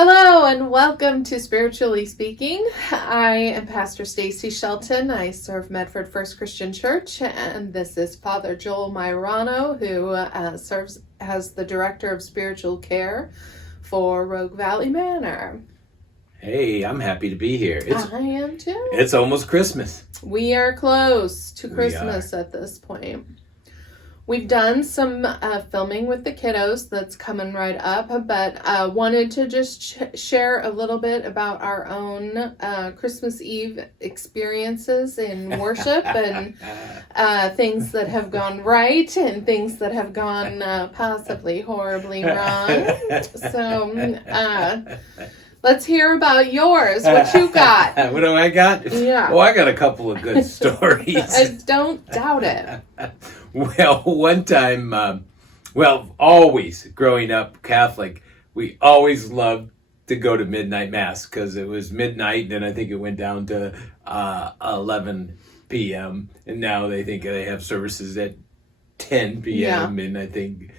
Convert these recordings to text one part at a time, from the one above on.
Hello and welcome to Spiritually Speaking. I am Pastor Stacy Shelton. I serve Medford First Christian Church, and this is Father Joel Maiorano, who serves as the Director of Spiritual Care for Rogue Valley Manor. Hey, I'm happy to be here. I am too. It's almost Christmas. We are close to Christmas at this point. We've done some filming with the kiddos that's coming right up, but wanted to just share a little bit about our own Christmas Eve experiences in worship and things that have gone right and things that have gone possibly horribly wrong. So let's hear about yours. What you got? What do I got? Yeah. Oh, I got a couple of good stories. I don't doubt it. Well, one time, always growing up Catholic, we always loved to go to midnight mass because it was midnight, and I think it went down to 11 p.m. And now they think they have services at 10 p.m. and I think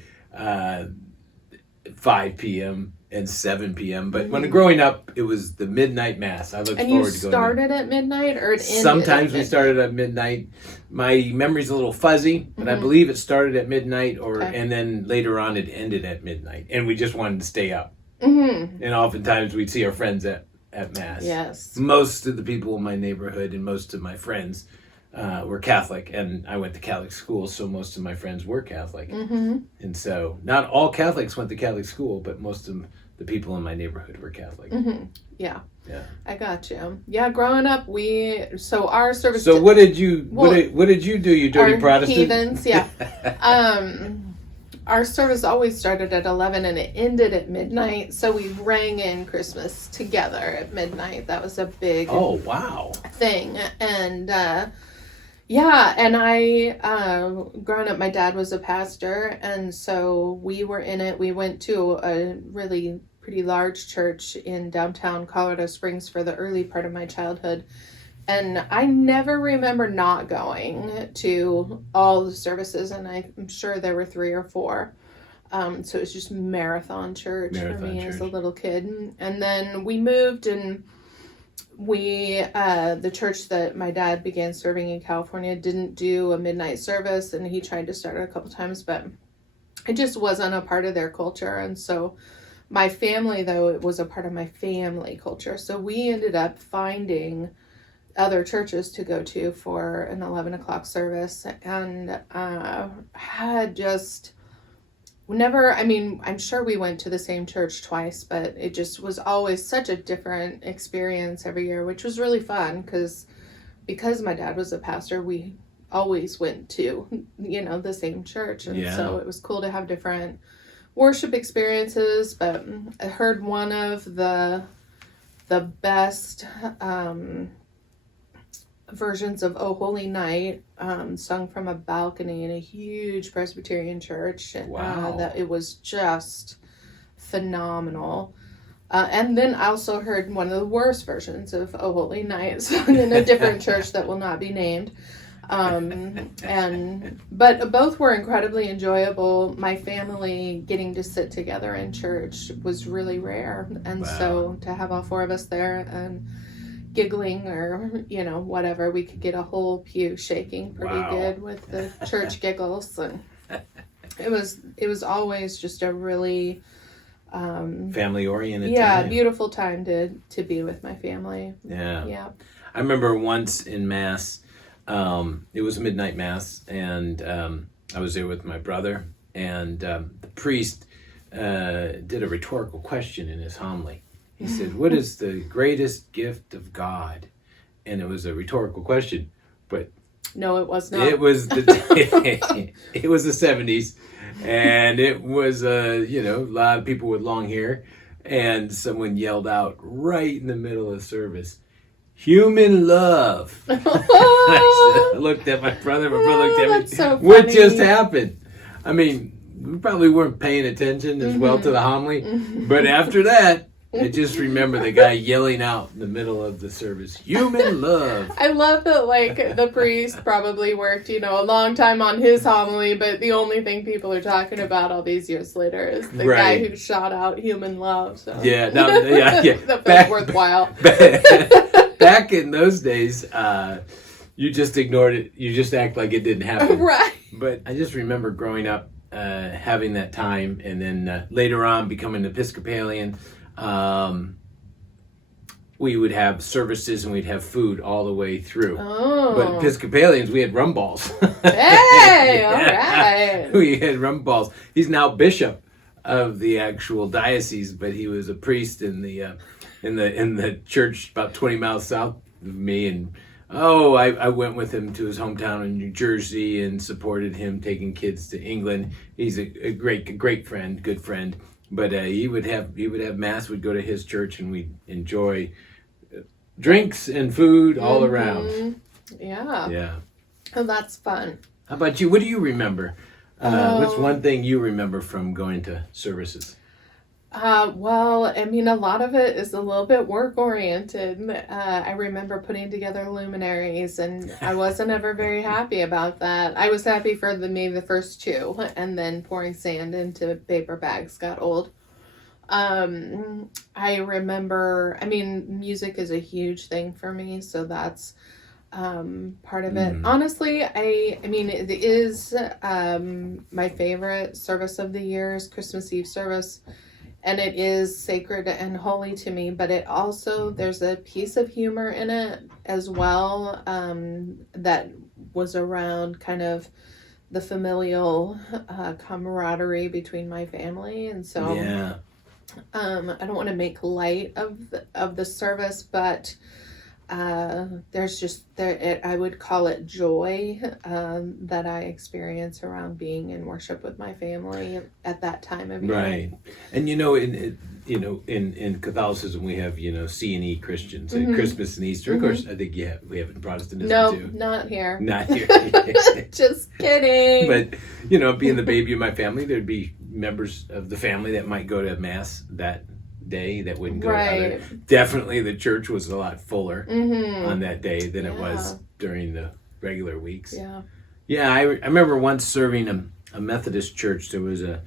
5 p.m. and 7 p.m. But when growing up, it was the midnight mass. I looked forward to going. And you started at midnight, or it ended? Sometimes we started at midnight. My memory's a little fuzzy, but I believe it started at midnight, and then later on it ended at midnight. And we just wanted to stay up. Mm-hmm. And oftentimes we'd see our friends at mass. Yes. Most of the people in my neighborhood and most of my friends were Catholic, and I went to Catholic school, so most of my friends were Catholic. Mm-hmm. And so not all Catholics went to Catholic school, but most of the people in my neighborhood were Catholic. Mm-hmm. Yeah. I got you. Yeah, growing up, our service. So what did you do, you dirty Protestant? Heathens, yeah. Our service always started at 11 and it ended at midnight, so we rang in Christmas together at midnight. That was a big thing. And and I, growing up, my dad was a pastor, and so we were in it. We went to a really pretty large church in downtown Colorado Springs for the early part of my childhood. And I never remember not going to all the services, and I'm sure there were 3 or 4. So it was just marathon church for me as a little kid. And then we moved, and the church that my dad began serving in California didn't do a midnight service, and he tried to start it a couple times, but it just wasn't a part of their culture. And so my family, though, it was a part of my family culture. So we ended up finding other churches to go to for an 11 o'clock service, and had just never, I'm sure we went to the same church twice, but it just was always such a different experience every year, which was really fun because my dad was a pastor, we always went to, the same church. And so it was cool to have different worship experiences. But I heard one of the best versions of "Oh Holy Night" sung from a balcony in a huge Presbyterian church. That it was just phenomenal. And then I also heard one of the worst versions of "Oh Holy Night" sung in a different church that will not be named. But both were incredibly enjoyable. My family getting to sit together in church was really rare, and so to have all 4 of us there and giggling or whatever, we could get a whole pew shaking pretty good with the church giggles. And it was always just a really family oriented time. Beautiful time to be with my family. I remember once in mass, it was a midnight mass, and I was there with my brother, and the priest did a rhetorical question in his homily. He said, "What is the greatest gift of God?" And it was a rhetorical question, but no, it was not. It was the 70s, and it was a lot of people with long hair, and someone yelled out right in the middle of the service, "Human love." I looked at my brother. My brother looked at me. So what just happened? We probably weren't paying attention as well to the homily, but after that, I just remember the guy yelling out in the middle of the service, "Human love." I love that, like, the priest probably worked, a long time on his homily, but the only thing people are talking about all these years later is the guy who shot out human love. So. Yeah, yeah. That feels worthwhile. Back in those days, you just ignored it. You just act like it didn't happen. Right. But I just remember growing up, having that time, and then later on becoming Episcopalian. We would have services and we'd have food all the way through. Oh. But Episcopalians, we had rum balls. Hey, yeah. All right. We had rum balls. He's now bishop of the actual diocese, but he was a priest in the church about 20 miles south of me. And I went with him to his hometown in New Jersey and supported him taking kids to England. He's a great friend, good friend. But he would have mass. We'd go to his church and we'd enjoy drinks and food all around. Yeah. Yeah. Oh, that's fun. How about you? What do you remember? What's one thing you remember from going to services? Well, I mean, a lot of it is a little bit work oriented. I remember putting together luminaries, and I wasn't ever very happy about that. I was happy for maybe the first two, and then pouring sand into paper bags got old. I remember, I mean, music is a huge thing for me, so that's part of it. Honestly, I mean, it is my favorite service of the year is Christmas Eve service. And it is sacred and holy to me, but it also, there's a piece of humor in it as well, that was around kind of the familial camaraderie between my family. And so I don't want to make light of the service, but there's just I would call it joy that I experience around being in worship with my family at that time of year. Right, and in Catholicism we have C&E Christians at Christmas and Easter. Of course, I think we have in Protestantism too. No, not here. Not here. Just kidding. But being the baby of my family, there'd be members of the family that might go to mass that day that wouldn't go to other. Definitely the church was a lot fuller on that day than it was during the regular weeks. I remember once serving a Methodist church. There was a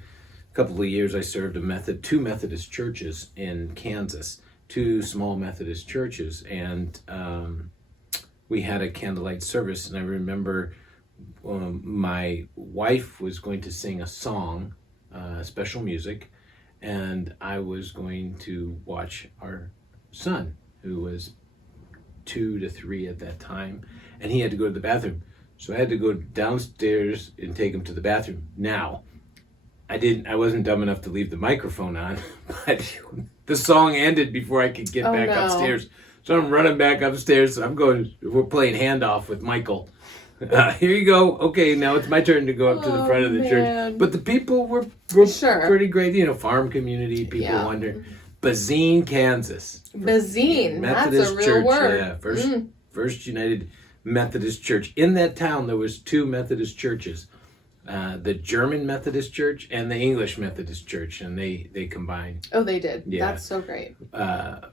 couple of years I served two Methodist churches in Kansas, two small Methodist churches, and we had a candlelight service. And I remember my wife was going to sing a song, special music, and I was going to watch our son, who was 2 to 3 at that time, and he had to go to the bathroom. So I had to go downstairs and take him to the bathroom. Now, I wasn't dumb enough to leave the microphone on, but the song ended before I could get back upstairs. So I'm running back upstairs. We're playing handoff with Michael. Here you go. Okay, now it's my turn to go up to the front of the church. But the people were pretty great. Farm community, people wonder. Bazine, Kansas. Bazine, Methodist that's a real church, word. Yeah, First United Methodist Church. In that town, there was 2 Methodist churches. The German Methodist Church and the English Methodist Church, and they combined. Oh, they did. Yeah. That's so great.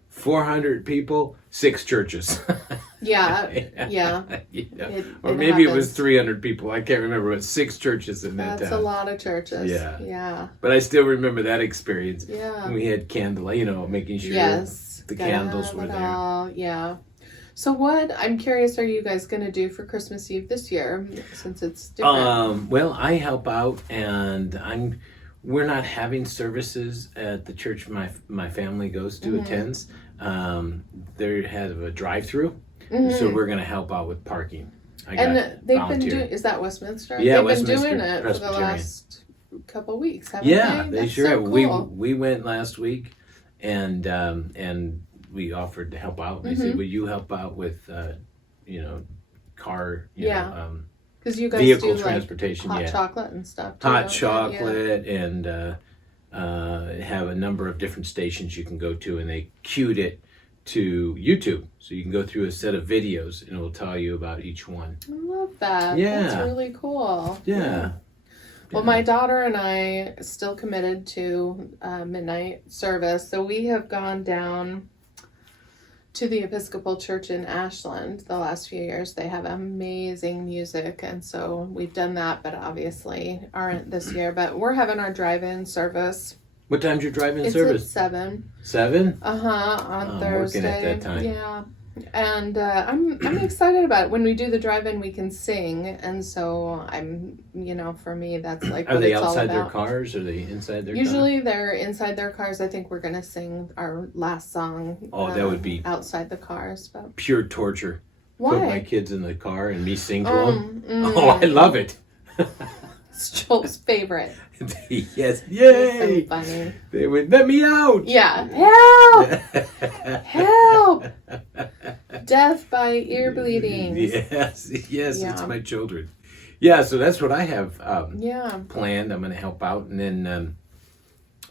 400 people, 6 churches. Yeah. Or maybe it was 300 people. I can't remember, but 6 churches in that town. That's a lot of churches. Yeah. But I still remember that experience. Yeah. And we had candlelight, making sure the candles were there. Yeah. So I'm curious, are you guys going to do for Christmas Eve this year, since it's different? Well, I help out, and we're not having services at the church my family goes to, attends. They have a drive-through, so we're going to help out with parking. They've been doing, is that Westminster? Yeah, they've Westminster been doing it for the last couple of weeks, haven't they? They sure have. Cool. We went last week, and we offered to help out. They said, "Will you help out with, car, because you guys vehicle do transportation, hot chocolate and stuff. Too, hot chocolate, and have a number of different stations you can go to, and they queued it to YouTube, so you can go through a set of videos, and it will tell you about each one. I love that. Yeah, that's really cool. Yeah. Well, my daughter and I still committed to midnight service, so we have gone down to the Episcopal Church in Ashland the last few years. They have amazing music, and so we've done that, but obviously aren't this year. But we're having our drive-in service. What time's your drive-in It's service? at 7. 7? On Thursday. Working at that time. Yeah. And I'm excited about it. When we do the drive-in, we can sing, and so for me, that's like Are what they it's all outside their about. cars? Or are they inside their cars? Usually they're inside their cars. I think we're gonna sing our last song. Oh, that would be outside the cars, but pure torture. why? Put my kids in the car and me sing to them. Mm. Oh, I love it. It's Joel's favorite. Yes, It's yay! so funny. They would let me out. Yeah, help! Help! Death by ear bleeding. Yes, Yeah. it's my children. Yeah, so that's what I have Yeah. planned. I'm going to help out, and then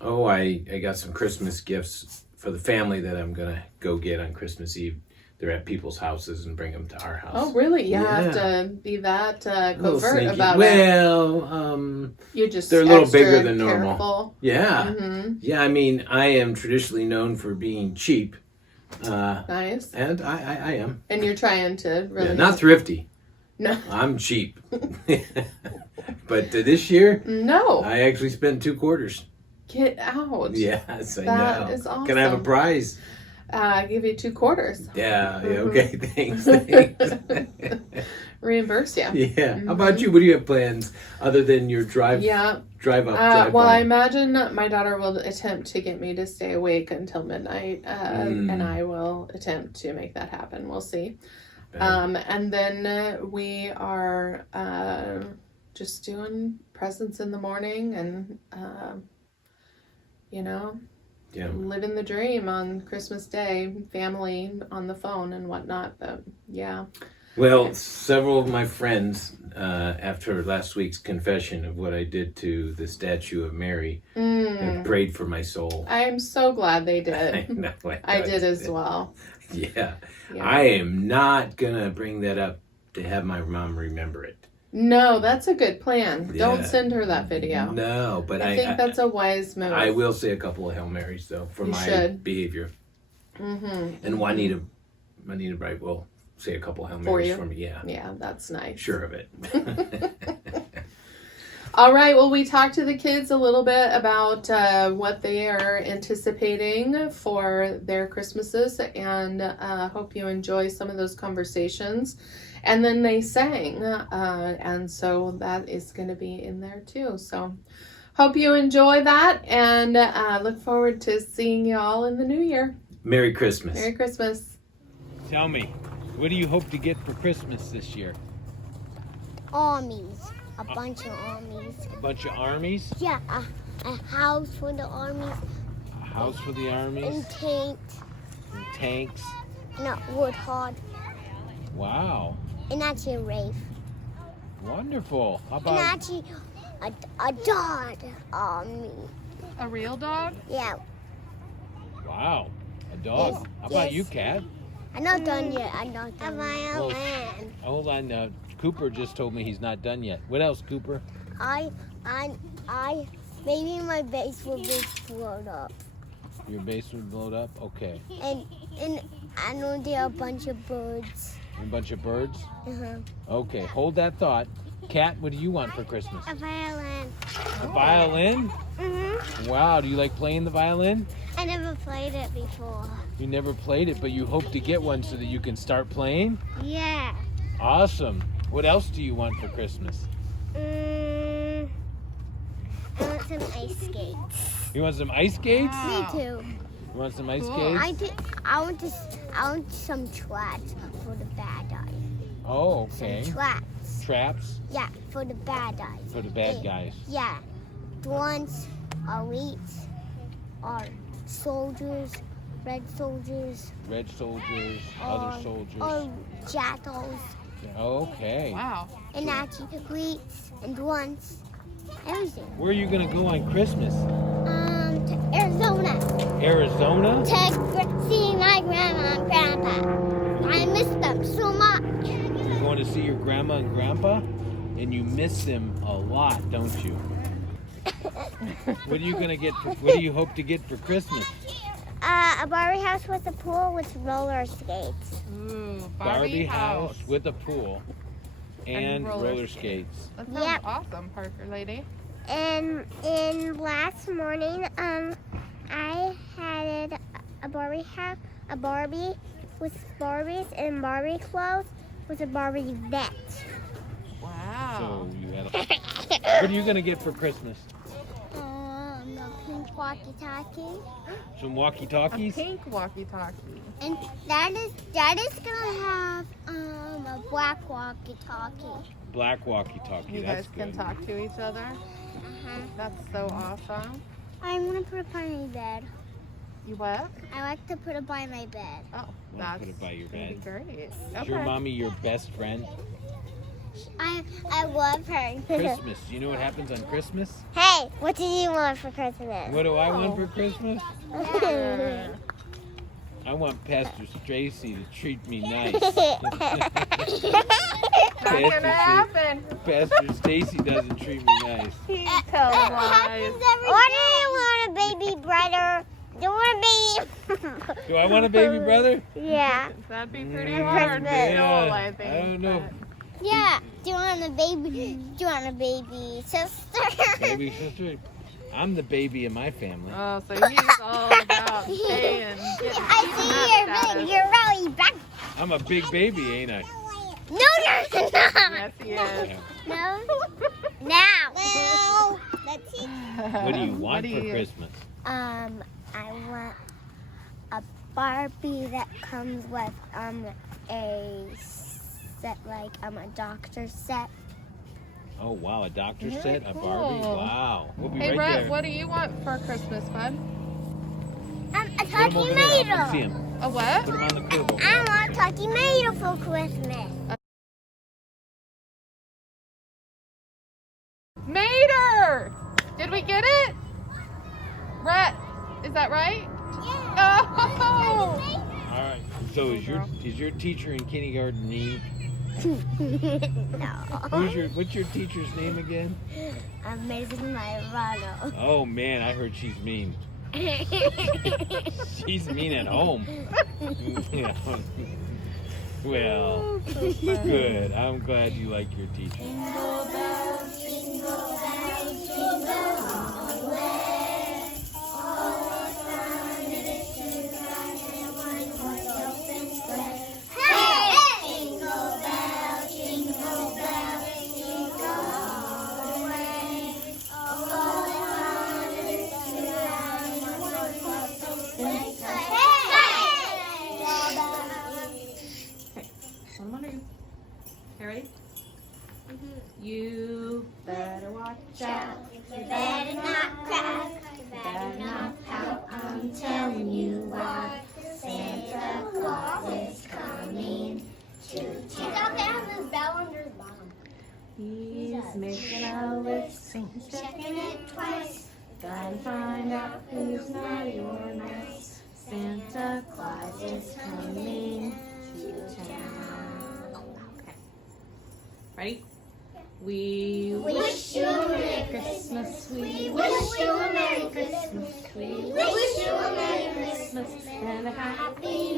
I got some Christmas gifts for the family that I'm going to go get on Christmas Eve. They're at people's houses and bring them to our house. Oh, really? You have Yeah. to be that A little covert sneaky. about it. Well, You're just they're a little extra bigger than normal. careful. yeah. Mm-hmm. Yeah, I mean, I am traditionally known for being cheap. Nice. And I am. And you're trying to really Yeah, not thrifty. No. I'm cheap. But this year, No. I actually spent 2 quarters. Get out. Yes, I That know. is awesome. Can I have a prize? Give you 2 quarters. Yeah, Mhm. okay, thanks. Reimburse you. Yeah. How about you? What do you have plans other than your drive Yeah. up, drive Well, by? I imagine my daughter will attempt to get me to stay awake until midnight, and I will attempt to make that happen. We'll see. And then we are just doing presents in the morning and, Yeah. living the dream on Christmas Day, family on the phone and whatnot. But yeah. Well, several of my friends, after last week's confession of what I did to the statue of Mary, have prayed for my soul. I'm so glad they I did. know. I did as well. Yeah. Yeah. I am not going to bring that up to have my mom remember it. No, that's a good plan. Yeah. Don't send her that video. No, but I think that's a wise move. I will say a couple of Hail Marys, though, for You my should. behavior. Mm-hmm. And Juanita Bright will say a couple of Hail For Marys you? for me. Yeah. Yeah, that's nice. Sure of it. All right. Well, we talked to the kids a little bit about what they are anticipating for their Christmases, and hope you enjoy some of those conversations. And then they sang, and so that is going to be in there too. So hope you enjoy that, and look forward to seeing you all in the new year. Merry Christmas. Merry Christmas. Tell me, what do you hope to get for Christmas this year? Armies. A bunch of armies. A bunch of armies? Yeah, a house for the armies. A house for the armies? And tanks. And tanks? And a woodhog. Wow. And actually a rave. Wonderful. How And about actually a dog army. A real dog? Yeah. wow, a dog? Yes, How about yes. you, Kat? I'm not done yet. I'm not done. Well, hold on. Cooper just told me he's not done yet. What else, Cooper? I maybe my base will be blown up. Your base would blow up? Okay. And I know there are a bunch of birds. A bunch of birds? Uh-huh. Okay, hold that thought. Kat, what do you want for Christmas? A violin. A violin? Mm-hmm. Wow, do you like playing the violin? I never played it before. You never played it, but you hope to get one so that you can start playing? Yeah. Awesome. What else do you want for Christmas? I want some ice skates. You want some ice skates? Me too. You want some ice I skates? want some traps for the bad guys. Oh, okay. Some traps. Traps Yeah, for the bad guys. for the bad guys. Yeah. The ones are elites, are soldiers, red soldiers, Red soldiers, or, other soldiers. or jackals, Okay. Wow. and actually elites and ones, everything. Where are you going to go on Christmas? To Arizona. Arizona? To see my grandma and grandpa. I miss them so much. You're going to see your grandma and grandpa? and you miss them a lot, don't you? What are you gonna get? What do you hope to get for Christmas? A Barbie house with a pool with roller skates. Ooh, Barbie house with a pool and roller skates. That sounds Yep. awesome, Parker lady. And last morning, I had a Barbie house, a Barbie with Barbies and Barbie clothes with a Barbie vet. Wow. So you had a... What are you gonna get for Christmas? A pink walkie-talkie. Some A walkie-talkies? pink walkie-talkie. And Dad is gonna have a black walkie-talkie. Black walkie-talkie. You That's guys can good. talk to each other. That's so awesome. I want to put it by my bed. You what? I like to put it by my bed. Oh, Wanna that's put it by your gonna be bed? great. Is your mommy your best friend? I love her. Christmas. You know what happens on Christmas? Hey, what did you want for Christmas? What do I want for Christmas? Yeah. I want Pastor Stacy to treat me nice. Not gonna happen. Pastor Stacy doesn't treat me nice. He tells lies. What do you want, a baby brother? Do you want a baby? Do I want a baby brother? Yeah. That'd be pretty Mm, hard to yeah, know, I think. I don't know. Yeah. Do you want a baby? Do you want a baby sister? Baby sister. I'm the baby in my family. Oh, so he's all about staying. I see you're really big. I'm a big baby, ain't I? No, you're not. Yes, he is. Yeah. No. Now. No. Let's see. What do you want for Christmas? I want a Barbie that comes with a set, like a doctor set. Oh wow, a doctor Very set, a Barbie. cool. Wow, we'll be Hey, right Brett, there. what do you want for Christmas, bud? A Put 'em talking over there. I can see tomato. 'em. A what? Put 'em on the curb over I there. want a talking tomato for Christmas. Mater! Did we get it? Brett, is that right? Yeah. Oh! All right. So is your teacher in kindergarten Eve? No. What's your teacher's name again? Amazing Myrano. Oh man, I heard she's mean. She's mean at home. Yeah. Well, good. I'm glad you like your teacher. Ready? You better watch out. You better not cry. You better not pout. I'm telling you why. Santa Claus is coming to town. They have this bell under his bottom. He's making a list. He's checking it twice. Gotta find out who's naughty or nice. Santa Claus is coming to town. Okay. Ready? We Wish you a Merry Christmas. We wish you a Merry Christmas. We Wish you a Merry Christmas and a happy